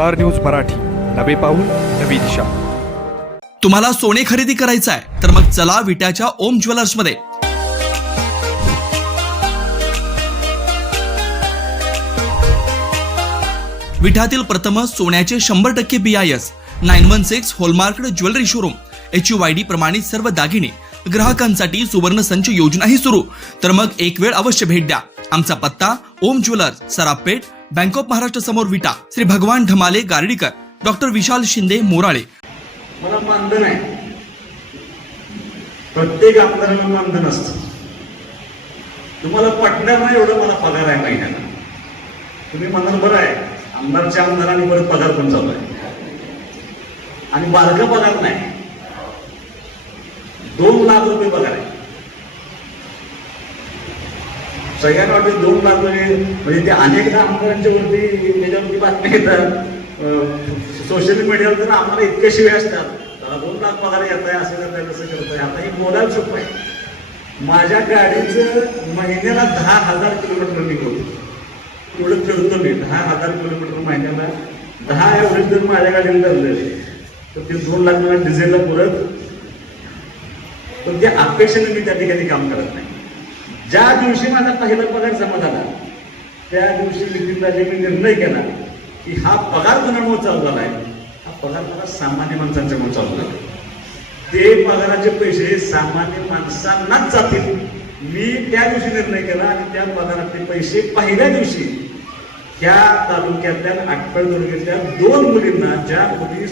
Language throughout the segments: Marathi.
Star news Marathi. नवे पाऊल नवी दिशा. तुम्हाला सोने खरेदी करायचं आहे तर मग चला विट्याच्या ओम ज्वेलर्समध्ये. विठातील प्रथम सोन्याचे शंभर टक्के B I S nine one six hallmark jewellery showroom H U D प्रमाणित सर्व दागिने ग्राहकांसाठी सुवर्ण संच योजनाही सुरू. तर मग एक वेळ अवश्य भेट द्या. आमचा पत्ता Om jewellers Sarapeth bank of Maharashtra समोर विटा. श्री भगवान ढमाले गार्डीकर. डॉक्टर विशाल शिंदे मोराळे. मला मानधन आहे. प्रत्येक आमदाराला मानधन असतं. तुम्हाला पटणार नाही एवढं मला पगार आहे महिन्याला. तुम्ही म्हणाल बरं आहे. आमदारच्या आमदारांनी परत पगार पण चालू आहे. आणि बारका पगार नाही. दोन लाख रुपये पगार आहे. सगळ्यांना वाटतं दोन लाख म्हणजे म्हणजे ते अनेकदा आमदारांच्या वरती त्याच्यावरती बातम्या येतात. सोशल मीडियावर तर आम्हाला इतके शिवे असतात. दोन लाख पगार येत आहे असं करताय तसं करताय. आता हे बोलायला सोपं आहे. माझ्या गाडीचं महिन्याला दहा हजार किलोमीटर निघतो एवढं फिरतो मी. दहा हजार किलोमीटर महिन्याला दहा एवढे जर माझ्या गाडीला धरले तर ते दोन लाख मला डिझेलला पुरत. पण त्या अपेक्षेने मी त्या ठिकाणी काम करत नाही. ज्या दिवशी माझा पहिला पगार जमा झाला त्या दिवशी नितीन मी निर्णय केला की हा पगार कोणामुळे चालू झाला आहे हा पगार मला सामान्य माणसांच्यामुळे चालू झाला. ते पगाराचे पैसे सामान्य माणसांनाच जातील. मी त्या दिवशी निर्णय केला आणि त्या पगारातले पैसे पहिल्या दिवशी त्या तालुक्यातल्या आठवड तालुक्यातल्या दोन मुलींना ज्या मुली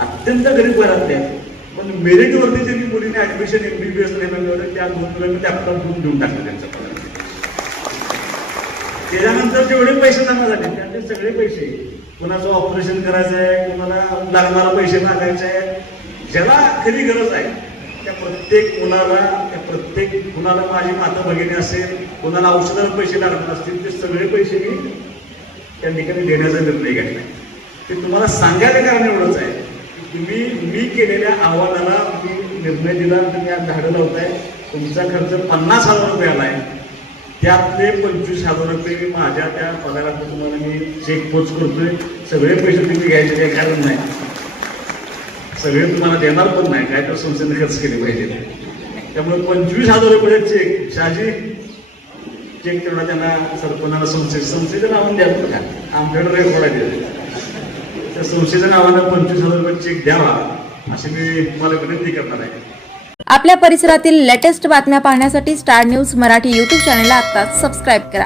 अत्यंत गरीब घरातल्या पण मेरिटवरती ज्यांनी मुलीने ऍडमिशन एमबीबीएस नेमल्यावर त्या दोन मुलांनी आपला गुण देऊन टाकलं त्यांचं पगार. त्याच्यानंतर जेवढे पैसे जमा झाले त्यातले सगळे पैसे कोणाचं ऑपरेशन करायचं आहे कोणाला लागणारा पैसे टाकायचे आहे ज्याला खरी गरज आहे त्या प्रत्येक मुलाला त्या प्रत्येक कुणाला माझी माता भगिनी असेल कोणाला औषधाला पैसे लागणार असतील ते सगळे पैसे मी त्या ठिकाणी देण्याचा निर्णय घेतला. ते तुम्हाला सांगायला कारण एवढंच आहे. केलेल्या आव्हानाला मी निर्णय दिला तुम्ही आज झाडं लावताय. तुमचा खर्च पन्नास हजार रुपये आलाय. त्यातले पंचवीस हजार रुपये मी माझ्या त्या पगारातून तुम्हाला मी चेक पोच करतोय. सगळे पैसे तुम्ही घ्यायचे काही कारण नाही. सगळे तुम्हाला देणार पण नाही. काय तर संस्थेने खर्च केले पाहिजे. त्यामुळे पंचवीस हजार रुपये चेक शाजी चेक तेवढा त्यांना सरपंचाला संस्थेत संस्थेचं नावानं द्या पण का. आमच्याकडे रेकॉर्ड आहे त्या संस्थेच्या नावानं पंचवीस हजार रुपये चेक द्यावा. अशी मी तुम्हाला विनंती करणार आहे. आपल्या परिसरातील लेटेस्ट बातम्या पाहण्यासाठी स्टार न्यूज मराठी यूट्यूब चॅनलला आता सबस्क्राईब करा.